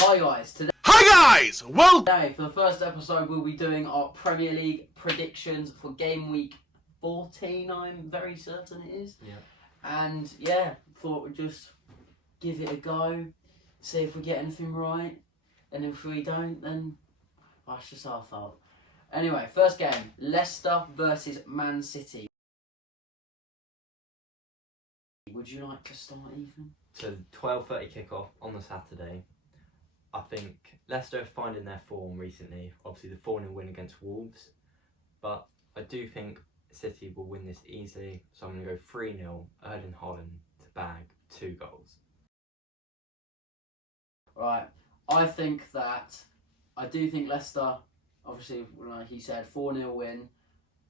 Hi guys, Hi guys! today for the first episode we'll be doing our Premier League predictions for game week 14, I'm very certain it is. Yeah. And yeah, thought we'd just give it a go, see if we get anything right, and if we don't then that's just our fault. Anyway, first game, Leicester versus Man City. Would you like to start, Ethan? So 12:30 kickoff on the Saturday. I think Leicester are finding their form recently. Obviously the 4-0 win against Wolves. But I do think City will win this easily. So I'm going to go 3-0 Erling Haaland to bag 2 goals. Right, I do think Leicester, obviously, like he said, 4-0 win,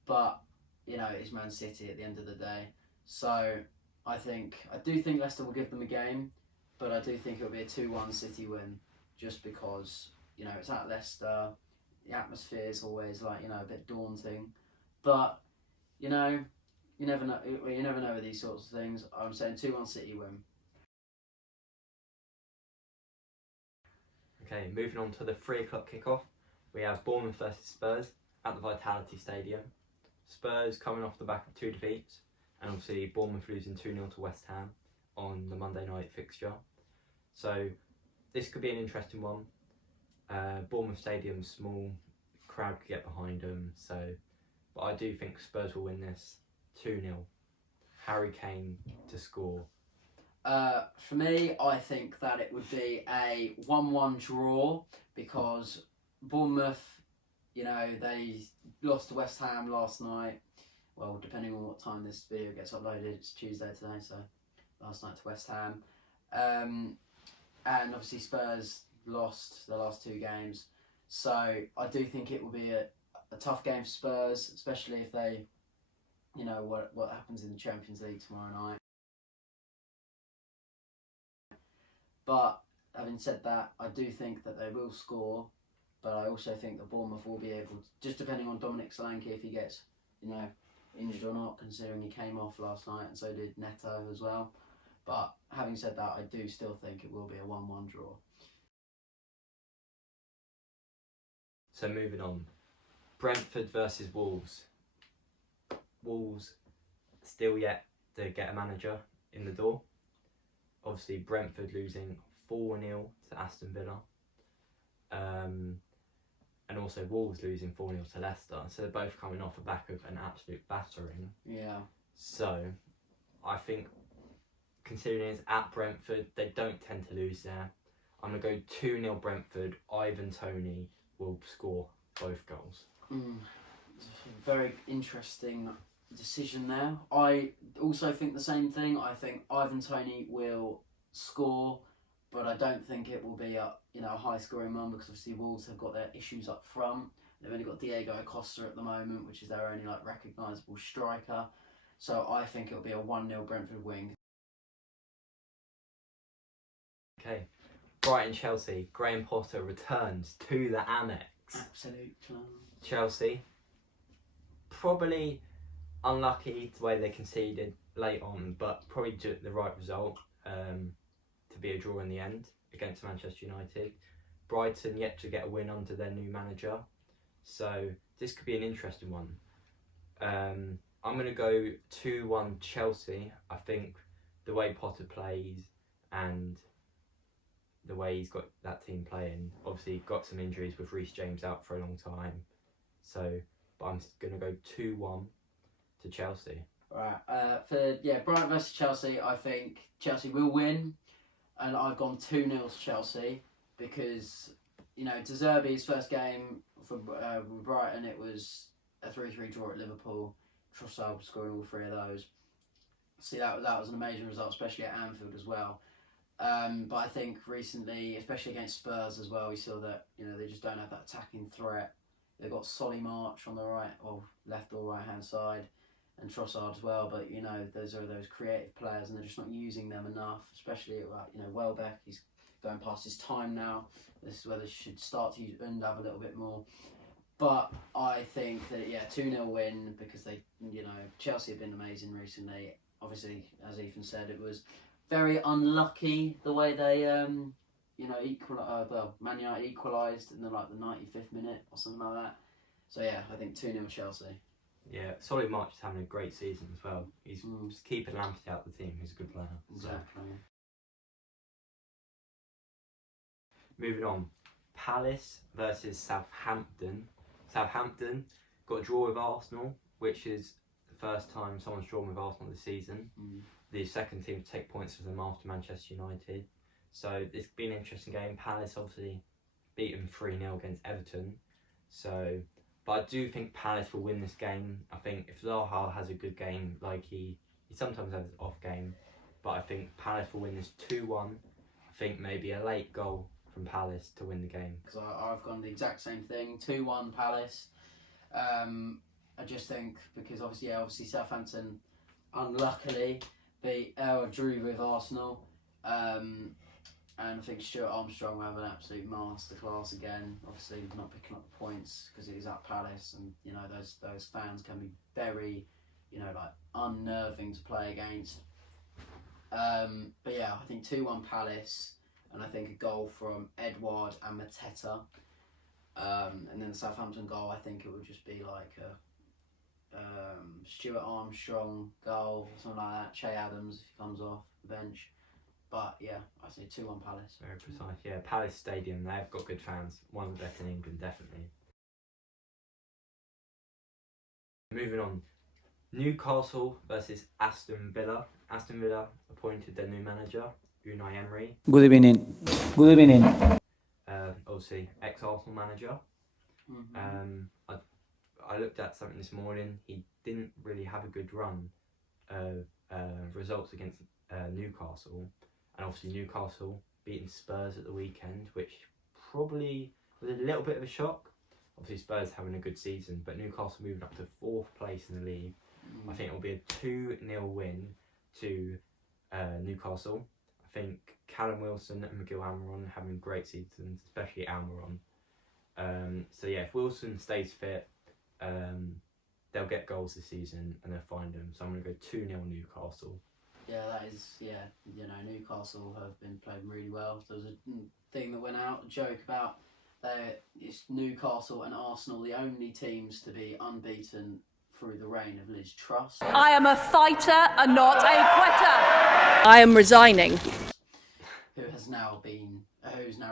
but, you know, it's Man City at the end of the day. So, I do think Leicester will give them a game, but I do think it'll be a 2-1 City win, just because, you know, it's at Leicester, the atmosphere is always, like, you know, a bit daunting. But, you know, you never know with these sorts of things. I'm saying 2-1 City win. Okay, moving on to the 3 o'clock kickoff. We have Bournemouth versus Spurs at the Vitality Stadium. Spurs coming off the back of 2 defeats, and obviously Bournemouth losing 2-0 to West Ham on the Monday night fixture. So this could be an interesting one. Bournemouth Stadium's small, crowd could get behind them. But I do think Spurs will win this 2-0. Harry Kane to score. For me, I think that it would be a 1-1 draw because Bournemouth, you know, they lost to West Ham last night. Well, depending on what time this video gets uploaded, it's Tuesday today, so last night to West Ham. And obviously Spurs lost their last 2 games. So I do think it will be a tough game for Spurs, especially if they, you know, what happens in the Champions League tomorrow night. But having said that, I do think that they will score, but I also think that Bournemouth will be able to, just depending on Dominic Solanke if he gets, you know, injured or not, considering he came off last night and so did Neto as well. But having said that, I do still think it will be a 1-1 draw. So moving on, Brentford versus Wolves. Wolves still yet to get a manager in the door. Obviously Brentford losing 4-0 to Aston Villa. And also Wolves losing 4-0 to Leicester. So they're both coming off the back of an absolute battering. Yeah. So I think, considering it's at Brentford, they don't tend to lose there. I'm going to go 2-0 Brentford. Ivan Toney will score both goals. Very interesting decision there. I also think the same thing. I think Ivan Toney will score, but I don't think it will be a high scoring one because obviously Wolves have got their issues up front. They've only got Diego Acosta at the moment, which is their only recognisable striker. So I think it'll be a 1-0 Brentford win. Okay, Brighton-Chelsea. Graham Potter returns to the Amex. Absolute clown. Chelsea, probably unlucky the way they conceded late on, but probably the right result to be a draw in the end against Manchester United. Brighton yet to get a win under their new manager, so this could be an interesting one. I'm going to go 2-1 Chelsea. I think the way Potter plays and the way he's got that team playing, obviously got some injuries with Reece James out for a long time, but I'm going to go 2-1 to Chelsea. Right, Brighton versus Chelsea, I think Chelsea will win, and I've gone 2-0 to Chelsea because, you know, De Zerbi's first game for Brighton, it was a 3-3 draw at Liverpool. Trossard scoring all 3 of those. See, that was an amazing result, especially at Anfield as well. But I think recently, especially against Spurs as well, we saw that, you know, they just don't have that attacking threat. They've got Solly March on the right or left or right hand side, and Trossard as well. But you know, those are those creative players, and they're just not using them enough. Especially you know, Welbeck, he's going past his time now. This is where they should start to use Undav a little bit more. But I think that 2-0 win because they, you know, Chelsea have been amazing recently. Obviously, as Ethan said, it was very unlucky the way they Man United equalised in the 95th minute or something like that. So yeah, I think 2-0 Chelsea. Yeah, Solly March is having a great season as well. He's just keeping Lampard out of the team. He's a good player. Exactly. So. Moving on, Palace versus Southampton. Southampton got a draw with Arsenal, which is the first time someone's drawn with Arsenal this season. The second team to take points with them after Manchester United. So it's been an interesting game. Palace obviously beat them 3-0 against Everton. But I do think Palace will win this game. I think if Zaha has a good game, like he sometimes has an off game, but I think Palace will win this 2-1. I think maybe a late goal from Palace to win the game. Because I've gone the exact same thing, 2-1 Palace. I just think because obviously Southampton unluckily drew with Arsenal, and I think Stuart Armstrong will have an absolute masterclass again. Obviously not picking up the points because it is at Palace, and those fans can be very unnerving to play against. But yeah, I think 2-1 Palace, and I think a goal from Edouard and Mateta. And then the Southampton goal, I think it would just be like a Stuart Armstrong goal, something like that. Che Adams if he comes off the bench. But yeah, I say 2-1 Palace. Very precise. Yeah, Palace Stadium, they've got good fans. One of the best in England, definitely. Moving on, Newcastle versus Aston Villa. Aston Villa appointed their new manager, Unai Emery. Good evening. Good evening. Obviously, ex-Arsenal manager. I looked at something this morning. He didn't really have a good run of results against Newcastle. And obviously Newcastle beating Spurs at the weekend, which probably was a little bit of a shock. Obviously Spurs having a good season, but Newcastle moving up to 4th place in the league. I think it will be a 2-0 win to Newcastle. I think Callum Wilson and Miguel Almiron having great seasons, especially Almiron. So yeah, if Wilson stays fit, they'll get goals this season and they'll find them. So I'm going to go 2-0 Newcastle. Yeah, that is, Newcastle have been playing really well. There was a thing that went out, a joke about it's Newcastle and Arsenal, the only teams to be unbeaten through the reign of Liz Truss. I am a fighter and not a quitter. I am resigning. Who's now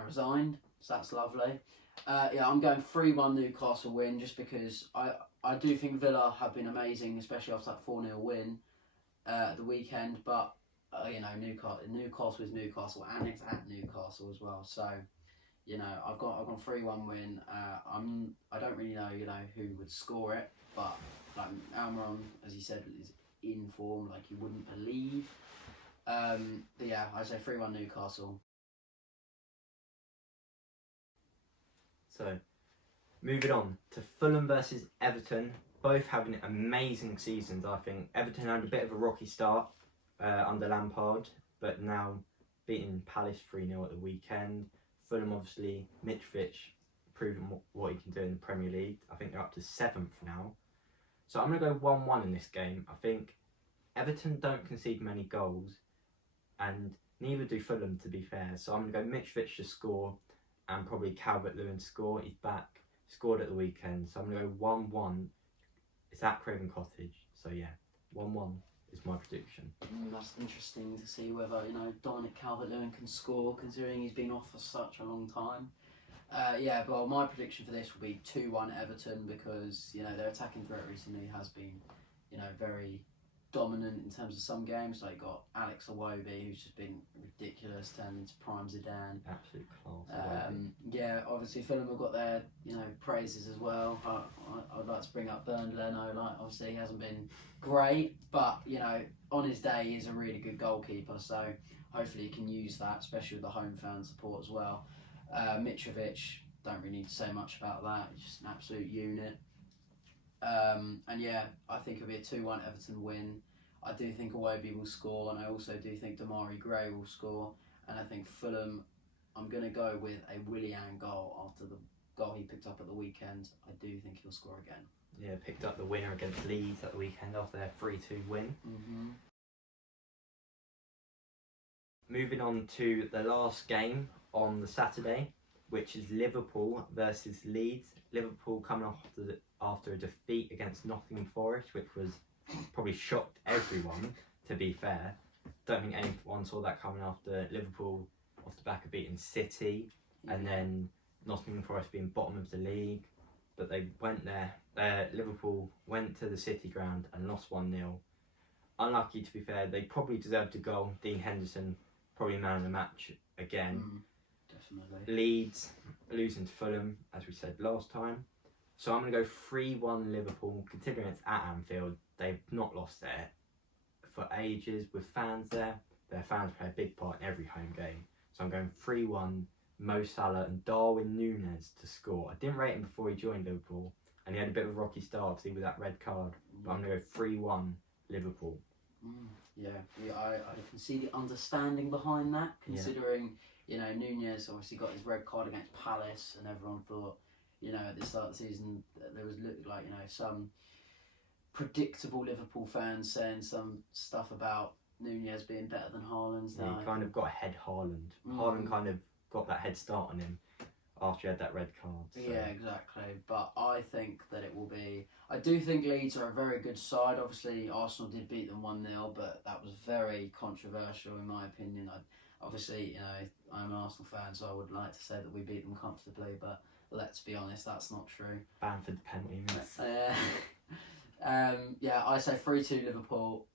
resigned, so that's lovely. I'm going 3-1 Newcastle win just because I do think Villa have been amazing, especially after that 4-0 win at the weekend. But Newcastle is Newcastle, and it's at Newcastle as well. So I've gone 3-1 win. I don't really know who would score it, but like Almiron, as you said, is in form like you wouldn't believe. But yeah, I say 3-1 Newcastle. So, moving on to Fulham versus Everton. Both having amazing seasons, I think. Everton had a bit of a rocky start under Lampard, but now beating Palace 3-0 at the weekend. Fulham, obviously, Mitrovic proving what he can do in the Premier League. I think they're up to 7th now. So I'm going to go 1-1 in this game. I think Everton don't concede many goals, and neither do Fulham, to be fair. So I'm going to go Mitrovic to score, and probably Calvert-Lewin score. He's back, scored at the weekend. So I'm going to go 1-1. It's at Craven Cottage. So yeah, 1-1 is my prediction. That's interesting to see whether Dominic Calvert-Lewin can score, considering he's been off for such a long time. Well, my prediction for this will be 2-1 Everton because their attacking threat recently has been very dominant in terms of some games. Like got Alex Iwobi, who's just been ridiculous, turned into prime Zidane. Absolute class. Obviously Fulham have got their praises as well. I'd like to bring up Bernd Leno. Obviously he hasn't been great, but on his day he is a really good goalkeeper. So hopefully he can use that, especially with the home fan support as well. Mitrovic, don't really need to say much about that. He's just an absolute unit. I think it'll be a 2-1 Everton win. I do think Iwobi will score, and I also do think Damari Gray will score. And I think Fulham, I'm going to go with a Willian goal after the goal he picked up at the weekend. I do think he'll score again. Yeah, picked up the winner against Leeds at the weekend after their 3-2 win. Moving on to the last game on the Saturday, which is Liverpool versus Leeds. Liverpool coming off after a defeat against Nottingham Forest, which was probably shocked everyone, to be fair. Don't think anyone saw that coming after Liverpool off the back of beating City and then Nottingham Forest being bottom of the league. But they went there. Liverpool went to the City ground and lost 1-0. Unlucky, to be fair. They probably deserved a goal. Dean Henderson, probably man of the match again. Definitely. Leeds losing to Fulham, as we said last time. So I'm going to go 3-1 Liverpool, considering it's at Anfield. They've not lost there for ages with fans there. Their fans play a big part in every home game. So I'm going 3-1, Mo Salah and Darwin Núñez to score. I didn't rate him before he joined Liverpool, and he had a bit of a rocky start, obviously, with that red card. But I'm going to go 3-1 Liverpool. Yeah, I can see the understanding behind that, considering, you know, Núñez obviously got his red card against Palace, and everyone thought, you know, at the start of the season, there was like, you know, some predictable Liverpool fans saying some stuff about Núñez being better than Haaland. Yeah, he kind of got ahead Haaland. Haaland kind of got that head start on him after he had that red card. So. Yeah, exactly. But I think that it will be... I do think Leeds are a very good side. Obviously, Arsenal did beat them 1-0, but that was very controversial in my opinion. Obviously, you know, I'm an Arsenal fan, so I would like to say that we beat them comfortably, but let's be honest, that's not true. Bamford penalty miss. Yeah, I say 3-2 Liverpool.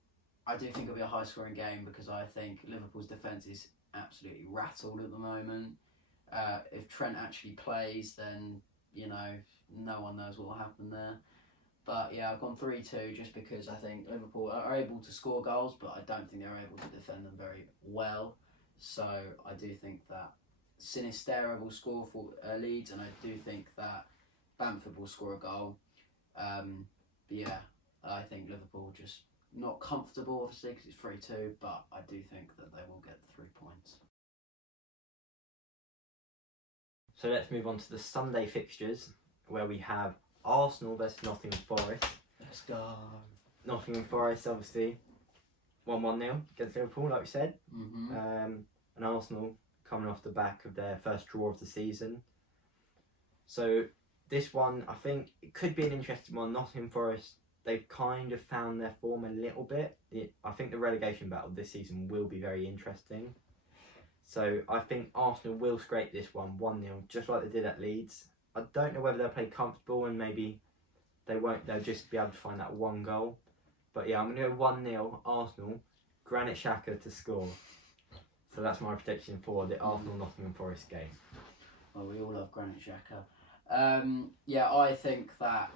I do think it'll be a high-scoring game because I think Liverpool's defence is absolutely rattled at the moment. If Trent actually plays, then, you know, no one knows what will happen there. But yeah, I've gone 3-2 just because I think Liverpool are able to score goals, but I don't think they're able to defend them very well. So I do think that Sinisterra will score for Leeds, and I do think that Bamford will score a goal. But yeah, I think Liverpool just not comfortable, obviously, because it's 3-2, but I do think that they will get the 3 points. So let's move on to the Sunday fixtures, where we have Arsenal versus Nottingham Forest. Let's go. Nottingham Forest, obviously, 1-0 against Liverpool, like we said. And Arsenal coming off the back of their first draw of the season. So this one, I think, it could be an interesting one. Nottingham Forest, they've kind of found their form a little bit. I think the relegation battle this season will be very interesting. So I think Arsenal will scrape this one 1-0, just like they did at Leeds. I don't know whether they'll play comfortable and maybe they won't. They'll just be able to find that one goal. But yeah, I'm going to go 1-0 Arsenal, Granit Xhaka to score. So that's my prediction for the Arsenal-Nottingham Forest game. Well, we all love Granit Xhaka. Yeah, I think that,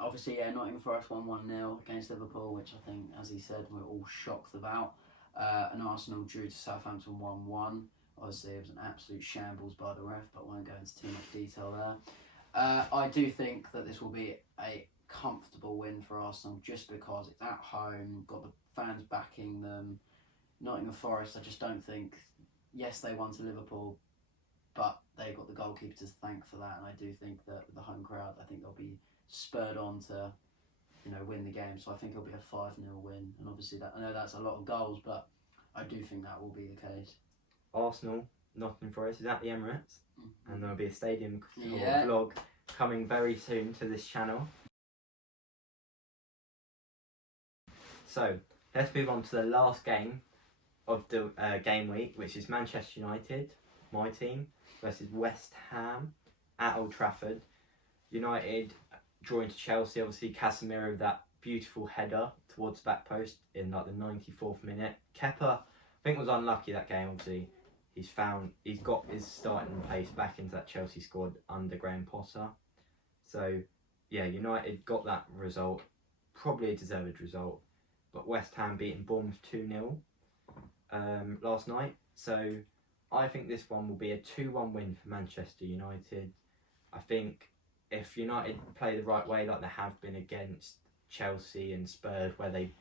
obviously, yeah, Nottingham Forest won 1-0 against Liverpool, which I think, as he said, we're all shocked about. And Arsenal drew to Southampton 1-1. Obviously, it was an absolute shambles by the ref, but I won't go into too much detail there. I do think that this will be a comfortable win for Arsenal just because it's at home, got the fans backing them. Nottingham Forest, I just don't think... Yes, they won to Liverpool, but they got the goalkeeper to thank for that, and I do think that with the home crowd, I think they'll be spurred on to, you know, win the game. So I think it'll be a 5-0 win, and obviously that, I know that's a lot of goals, but I do think that will be the case. Arsenal, Nottingham Forest is at the Emirates, and there'll be a stadium vlog coming very soon to this channel. So let's move on to the last game of the game week, which is Manchester United, my team, versus West Ham at Old Trafford. United drawing to Chelsea, obviously Casemiro with that beautiful header towards the back post in like the 94th minute. Kepa, I think, was unlucky that game. Obviously, he's got his starting place back into that Chelsea squad under Graham Potter. So yeah, United got that result, probably a deserved result. But West Ham beating Bournemouth 2-0 last night. So I think this one will be a 2-1 win for Manchester United. I think if United play the right way, like they have been against Chelsea and Spurs, where they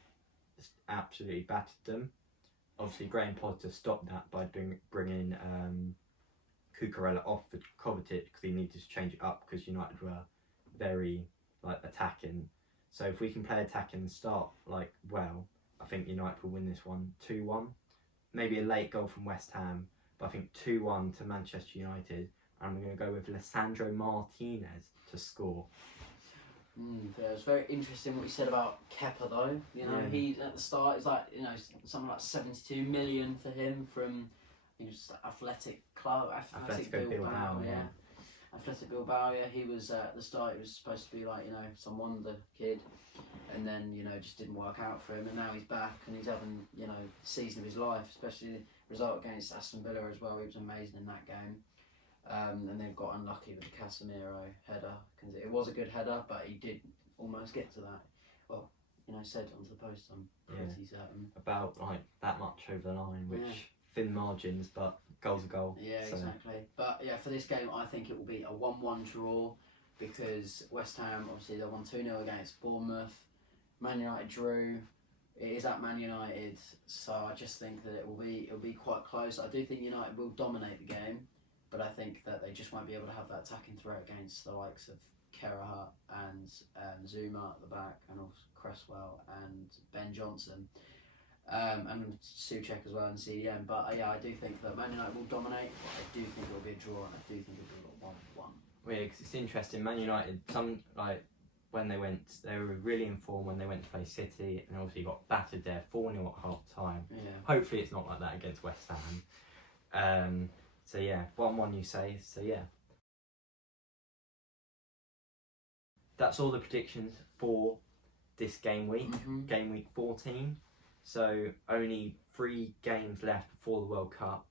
absolutely battered them. Obviously, Graham Potter stopped that by bringing Cucurella off for Kovacic because he needed to change it up because United were very attacking. So if we can play attacking and start well, I think United will win this one 2-1. Maybe a late goal from West Ham, but I think 2-1 to Manchester United, and we're going to go with Lisandro Martinez to score. It was very interesting what you said about Kepa though. You know, Yeah. he at the start it's like, you know, something like 72 million for him from he was Athletic Club, Atletico Bilbao, yeah. Athletic Bilbao, yeah. He was at the start. He was supposed to be like, you know, some wonder kid, and then, you know, just didn't work out for him. And now he's back and he's having, you know, the season of his life, especially the result against Aston Villa as well. He was amazing in that game. And they've got unlucky with the Casemiro header, because it was a good header, but he did almost get to that. Well, you know, said onto the post. I'm pretty certain. About like that much over the line, which Yeah. thin margins, but goal's a goal. Yeah, so. exactly. But yeah, for this game, I think it will be a 1-1 draw, because West Ham, obviously, they won 2-0 against Bournemouth. Man United drew. It is at Man United, so I just think that it'll be quite close. I do think United will dominate the game, but I think that they just won't be able to have that attacking threat against the likes of Kerr and Zuma at the back, and also Cresswell and Ben Johnson, and Souček as well and CDM. But yeah, I do think that Man United will dominate. But I do think it will be a draw, and I do think it will be 1-1. Yeah, 'cause it's interesting. Man United, when they were really in form when they went to play City, and obviously got battered there 4-0 at half time. Yeah. Hopefully it's not like that against West Ham. So yeah, 1-1 you say. So yeah, that's all the predictions for this game week. Mhm. Game week 14. So only 3 games left before the World Cup.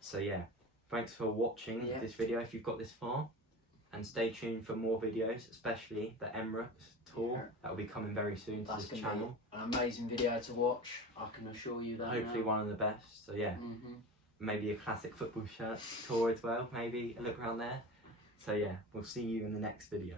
So yeah, thanks for watching Yeah. this video if you've got this far, and stay tuned for more videos, especially the Emirates tour. Yeah. That will be coming very soon to That's this going to be channel. an amazing video to watch. I can assure you that. Hopefully one of the best. So yeah, maybe a classic football shirt tour as well. Maybe a look around there. So yeah, we'll see you in the next video.